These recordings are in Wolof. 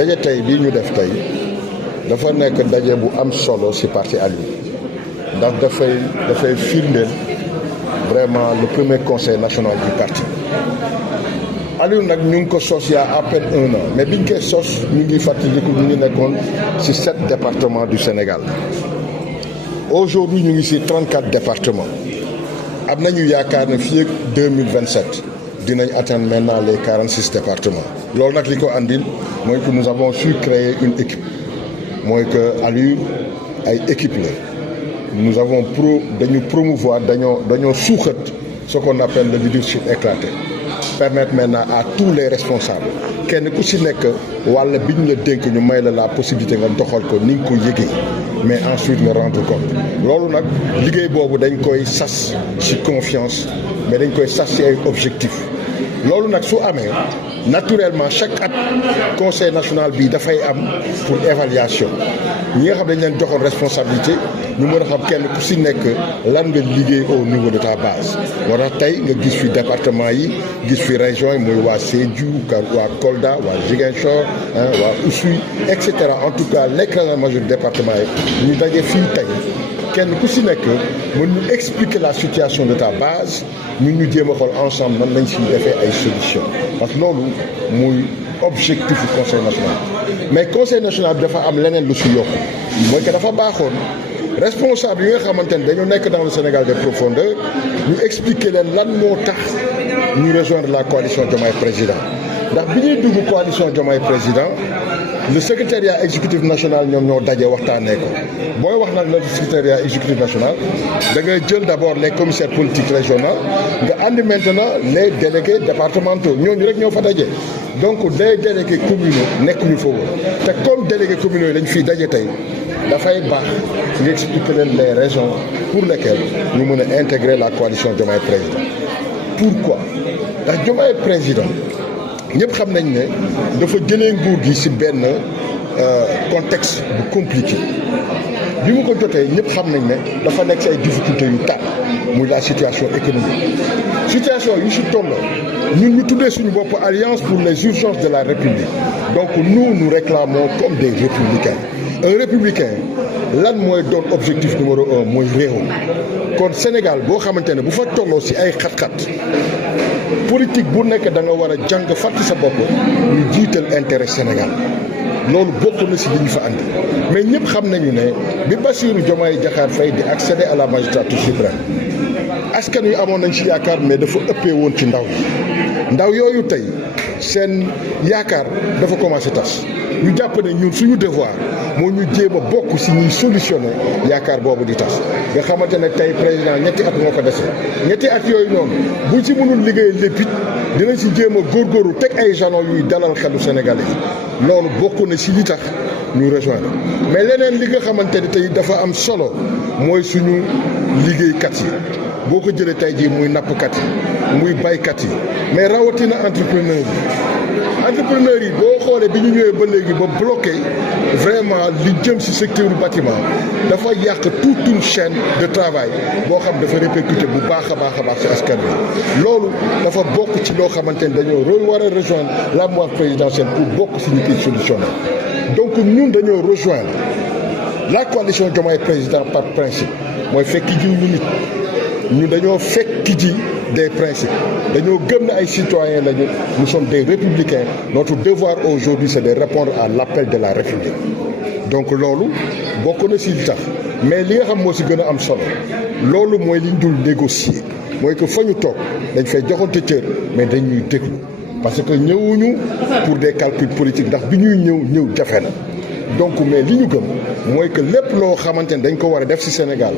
daje tey bii ñu def tey dafa nekk daje bu am solo ci parti Aliou ndax dafay firndeel vraiment le premier conseil national du parti Aliou nag ñu ngi ko sos il y a à peine 1 an mais biñ koy sos ñu ngi fàttaliku ñu ngi nekkoon ci 7 départements du Sénégal aujourd'hui ñu ngi ci 34 départements am nañu yaakaar ne fii ak 2027 dinañ atteindre maintenant les 46 départements loolu nag li ko andil mooy que nous avons su créer une équipe mooy que Aliou ay équipe la nous avons dañu promouvoir dañoo suuxat ce qu'on appelle le leadership éclaté permettre maintenant à tous les responsables kenn ku ci nekk walla bi ñu la dénk ñu may la possibilité nga doxal ko ni nga ko yëgee mais ensuite nga rendre compte loolu nag liggéey boobu dañ koy sas ci confiance mais dañ koy sas ci ay objectifs loolu nag su amee naturellement chaque at conseil national bi dafay am pour évaluation ñi nga xam dañ leen joxoon responsabilité ñu mën a xam kenn ku ci nekk lan nga liggéey au niveau de ta base moo tax tey nga gis fi département yi gis fi région yi muy waa Sédhiou waa Kolda waa Ziguinchor waa Oussouye et cetera en tout cas l'écrasante majorité département yi ñu daje fii tey kenn ku ci nekk mën ñu expliquer la situation de ta base ñun ñu jéem a xool ensemble nan lañ ci defee ay solutions parce que loolu muy objectif du conseil national mais conseil national bi dafa am leneen lu ci yokku mooy que dafa baaxoon responsable yi nga xamante ne dañoo nekk dans le Sénégal des profondeurs ñu expliquer leen lan moo tax ñu rejoindre la coalition Diomaye Président ndax bi ñuy dugg coalition Diomaye Président le secrétariat exécutif national ñoom ñoo daje waxtaanee ko booy wax nag le secrétariat exécutif national da ngay jël d'abord les commissaires politiques régionaux nga andi maintenant les délégués départementaux ñooñu rek ñoo fa daje donc les délégués communaux nekkuñu fa woon te comme délégués communaux yi dañ fiy daje tey dafay baax nga expliquer leen les raisons pour lesquelles ñu mën a intégrer la coalition Diomaye Président. Pourquoi ndax Diomaye Président ñëpp xam nañ ne dafa jëlee nguur gi ci benn contexte bu compliqué bi mu ko jotee ñëpp xam nañ ne dafa nekk ci ay difficultés yu tar muy la situation économique situation yu ci toll ñun ñu tuddee suñu bopp alliance pour les urgences de la République donc nous réclamons comme des républicains un républicain lan mooy doon objectif numéro 1 mooy réewam kon Sénégal boo xamante ne bu fa tolloo ci ay xat-xat politique bu nekk da nga war a jàng fàttali sa bopp ñu jiital intérêt Sénégal loolu bokk na ci li ñu fa andi mais ñëpp xam nañu ne bi Bassirou Diomaye Diakhar Faye di accéder à la magistrature suprême askan wi amoon nañ ci yaakaar mais dafa ëppee woon ci ndaw yooyu tey seen yaakaar dafa commencé tas ñu jàpp ne ñun suñu devoir moo ñu jéem a bokk ci ñuy solutionner yaakaar boobu di tas nga xamante ne tey président ñetti at moo ko dese ñetti at yooyu noonu buñ ci mënul liggéey lépp it dinañ ci jéem a góorgóorlu teg ay jalons yuy dalal xelu Sénégalais yi loolu bokk na ci li tax ñu rejoindre mais leneen li nga xamante ne tey dafa am solo mooy suñu liggéeykat yi boo ko jëlee tey jii muy nappkat yi muy baykat yi mais rawatina entrepreneur yi boo xoolee bi ñu ñëwee ba léegi ba bloqué vraiment li jëm ci secteur du bâtiment dafa yàq toute une chaîne de travail boo xam dafa répercuté bu baax a baax ci askan wi loolu dafa bokk ci loo xamante ne dañoo war a rejoindre la mouvance présidentielle pour bokk ci ñu koy solutionner donc ñun dañoo rejoindre la coalition Diomaye Président par principe mooy fekki jiw ñu nit ñu dañoo fekki ji des principes dañoo gëm ne ay citoyens lañu nous sommes des républicains notre devoir aujourd'hui c'est de répondre à l'appel de la République donc loolu bokk na ci li tax mais li nga xam moo ci gën a am solo loolu mooy li ñu dul négocier mooy que fa ñu toog dañ fay joxante cër mais dañuy déglu parce que ñëwuñu pour des calculs politiques ndax bi ñuy ñëw jafe na donc mais li ñu gëm mooy que lépp loo xamante ne dañ ko war a def ci Sénégal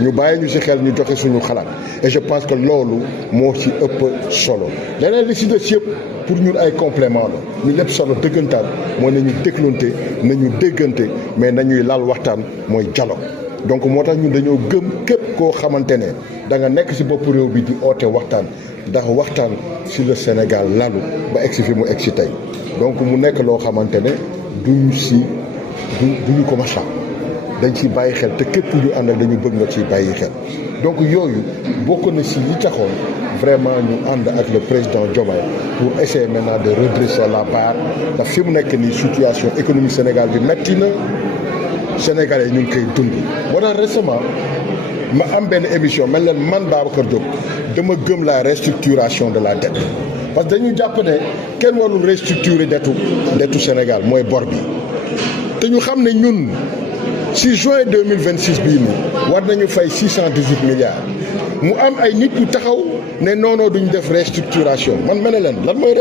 ñu bàyyi ñu ci xel ñu joxe suñu xalaat et je pense que loolu moo ci ëpp solo leneen li ci des yëpp pour ñun ay complément la ñu lépp solo dëggantaan mooy nañu déglonte nañu déggante mais nañuy lal waxtaan mooy dialogue donc moo tax ñun dañoo gëm képp koo xamante ne da nga nekk ci bopp réew bi di oote waxtaan ndax waxtaan ci le Sénégal lalu ba egsi fi mu egsi tey donc mu nekk loo xamante ne duñu ko macha dañ ciy bàyyi xel te képp ñu ànd ak dañu bëgg nga ciy bàyyi xel donc yooyu bokk na ci li taxoon vraiment ñu ànd ak le président Diomaye pour essayer maintenant de redresser la barre ndax fi mu nekk nii situation économique Sénégal bi metti na Sénégalais ñu ngi koy dund. moo tax récemment ma am benn émission mel leen man Babacar Diop dama gëm la restructuration de la dette parce que dañu jàpp ne kenn warul restructurer dettu Sénégal mooy bor bi te ñu xam ne ñun si juin 2026 bii nii war nañu fay 618 milliards mu am ay nit yu taxaw ne non non duñ def restructuration man ma ne leen lan mooy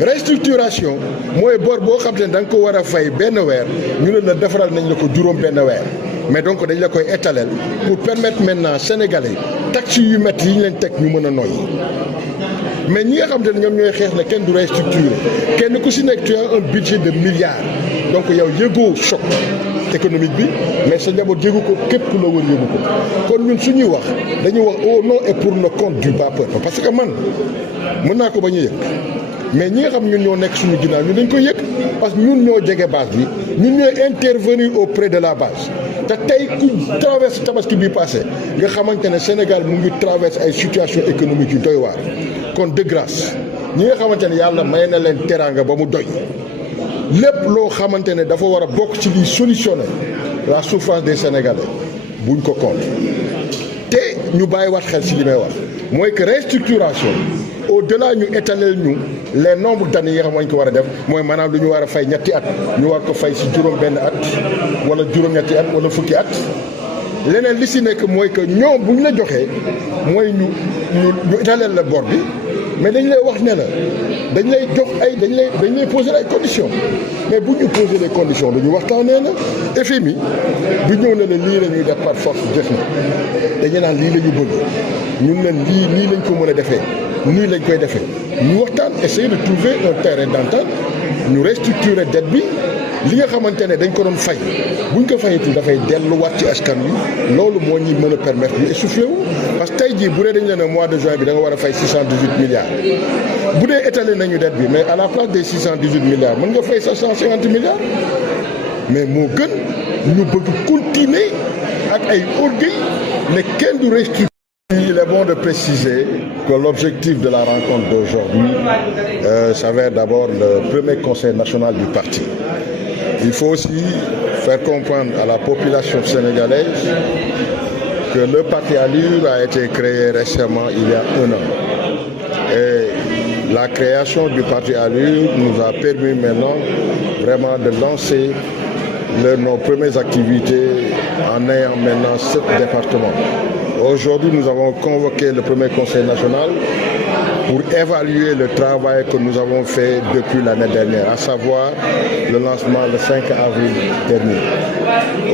restructuration mooy bor boo xam ne da nga ko war a fay benn weer ñu ne la defaral nañ la ko juróom benn weer mais donc dañ la koy étaler pour permettre maintenant Sénégalais taxes yu métti yi ñu leen teg ñu mën a noyyi mais ñi nga xam ne ñoom ñooy xeex ne kenn du restructurer kenn ku si nekk tu as un budget de milliards donc yow yëgoo choc économique bi mais sa njaboot yëgu ko képp ku la wër yëgu ko kon ñun suñuy wax dañuy wax au nom et pour le compte du bas peuple parce que man mën naa ko bañ a yëg mais ñi nga xam ñun ñoo nekk suñu ginnaaw ñun dañ koy yëg parce que ñun ñoo jege base bi ñun ñooy intervenir auprès de la base te tey ku traverse tabaski bi passé nga xamante ne Sénégal mu ngi traverse ay situation économique yu doy waar kon de grâce ñi nga xamante ne yàlla may na leen teraanga ba mu doy lépp loo xamante ne dafa war a bokk ci liy solutionner la souffrance des Sénégalais buñ ko compte te ñu bàyyi wat xel ci li may wax mooy que restructuration au-delà ñu étaler ñu les nombres d'années yi nga xam ne ko war a def mooy maanaam lu ñu war a fay ñetti at ñu war ko fay ci juróom benn at wala juróom-ñetti at wala fukki at leneen li ci nekk mooy que ñoom bu ñu la joxee mooy ñu étaler la bor bi mais dañ lay wax ne la dañ lay jox dañ lay poser ay conditions mais bu ñu poser les conditions dañu waxtaanee na FMI du ñëw ne la lii la ñuy def par force def na dañu naan lii la ñu bëgg ñun leen nii lañ ko mën a defee nii lañ koy defee ñu waxtaan essayer de trouver un terrain d'entente ñu restructurer dette bi li nga xamante ne dañ ko doon fay buñ ko fayatul dafay delluwaat ci askan wi loolu moo ñuy mën a permettre ñu essoufflé wu parce que tey jii bu dee dañ la ne mois de juin bi da nga war a fay 618 milliards bu dee étalé nañu dette bi mais à la place des 618 milliards mën nga fay 750 milliards mais moo gën ñu bëgg continuer ak ay orgueil ne kenn du restructurer. Il est bon de préciser que l'objectif de la rencontre d'aujourd'hui s'avère d'abord le premier conseil national du parti. Il faut aussi faire comprendre à la population sénégalaise que le parti Allure a été créé récemment il y a 1 an. Et la création du parti Allure nous a permis maintenant vraiment de lancer nos premières activités en ayant maintenant 7 départements. Aujourd'hui, nous avons convoqué le premier conseil national pour évaluer le travail que nous avons fait depuis l'année dernière, à savoir le lancement le 5 avril dernier.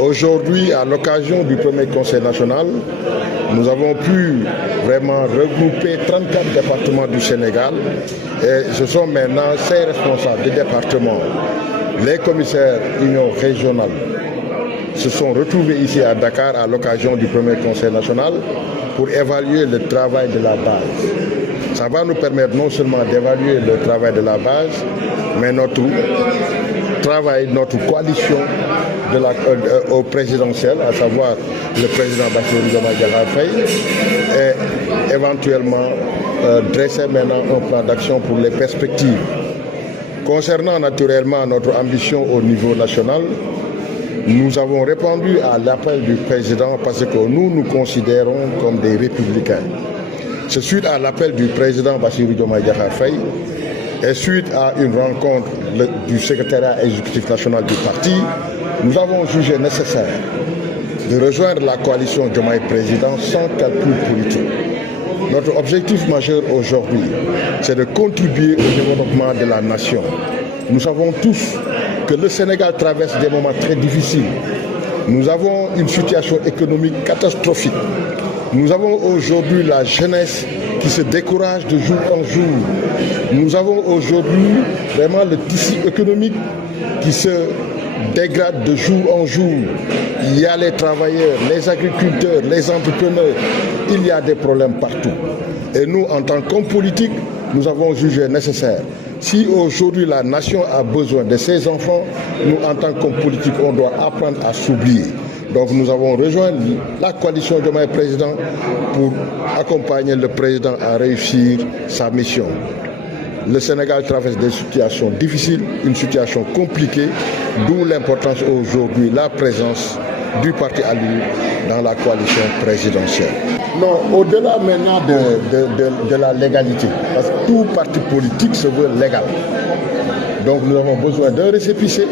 Aujourd'hui, à l'occasion du premier conseil national, nous avons pu vraiment regrouper 34 départements du Sénégal et ce sont maintenant 6 responsables des départements, les commissaires union régionale, se sont retrouvés ici à Dakar à l'occasion du premier conseil national pour évaluer le travail de la base. Ça va nous permettre non seulement d'évaluer le travail de la base, mais notre travail, notre coalition au présidentiel, à savoir le président Bassirou Diomaye Diakhar Faye, et éventuellement dresser maintenant un plan d'action pour les perspectives. Concernant naturellement notre ambition au niveau national, nous avons répondu à l'appel du président parce que nous considérons comme des républicains. C'est suite à l'appel du président Bassirou Diomaye Diakhar Faye et suite à une rencontre du secrétariat exécutif national du parti, nous avons jugé nécessaire de rejoindre la coalition Diomaye Président sans calcul politique. Notre objectif majeur aujourd'hui, c'est de contribuer au développement de la nation. Nous savons tous que le Sénégal traverse des moments très difficiles. Nous avons une situation économique catastrophique. Nous avons aujourd'hui la jeunesse qui se décourage de jour en jour. Nous avons aujourd'hui vraiment le tissu économique qui se dégrade de jour en jour. Il y a les travailleurs, les agriculteurs, les entrepreneurs. Il y a des problèmes partout. Et nous, en tant qu'hommes politiques, nous avons jugé nécessaire. Si aujourd'hui la nation a besoin de ses enfants, nous, en tant qu'hommes politiques, on doit apprendre à s'oublier. Donc nous avons rejoint la coalition Diomaye Président pour accompagner le président à réussir sa mission. Le Sénégal traverse des situations difficiles, une situation compliquée, d'où l'importance aujourd'hui, la présence du parti ALLU dans la coalition présidentielle. Non, au-delà maintenant de la légalité, parce que tout parti politique se veut légal. Donc nous avons besoin d'un récépissé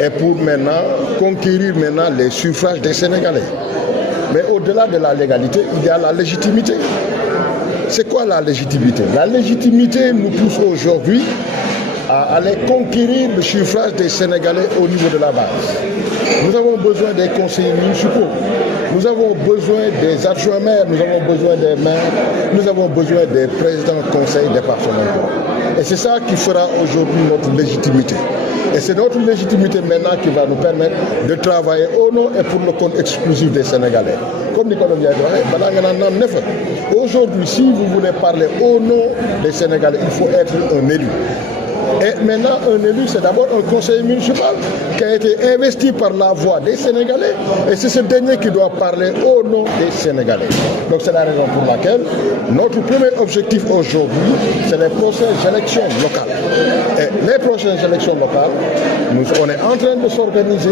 et pour maintenant conquérir maintenant les suffrages des Sénégalais. Mais au-delà de la légalité, il y a la légitimité. C'est quoi la légitimité? La légitimité nous pousse aujourd'hui à aller conquérir le suffrage des Sénégalais au niveau de la base. Nous avons besoin des conseillers municipaux, nous avons besoin des adjoints maires, nous avons besoin des maires, nous avons besoin des présidents conseils départementaux. Et c'est ça qui fera aujourd'hui notre légitimité. Et c'est notre légitimité maintenant qui va nous permettre de travailler au nom et pour le compte exclusif des Sénégalais. Comme Nicolas vient de dire, aujourd'hui, si vous voulez parler au nom des Sénégalais, il faut être un élu. Et maintenant, un élu, c'est d'abord un conseiller municipal qui a été investi par la voix des Sénégalais. Et c'est ce dernier qui doit parler au nom des Sénégalais. Donc c'est la raison pour laquelle notre premier objectif aujourd'hui, c'est les prochaines élections locales. Et les prochaines élections locales, on est en train de s'organiser.